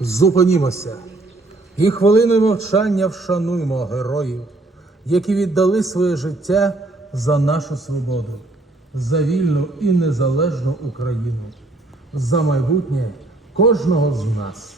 Зупинімося і хвилиною мовчання вшануймо героїв, які віддали своє життя за нашу свободу, за вільну і незалежну Україну, за майбутнє кожного з нас.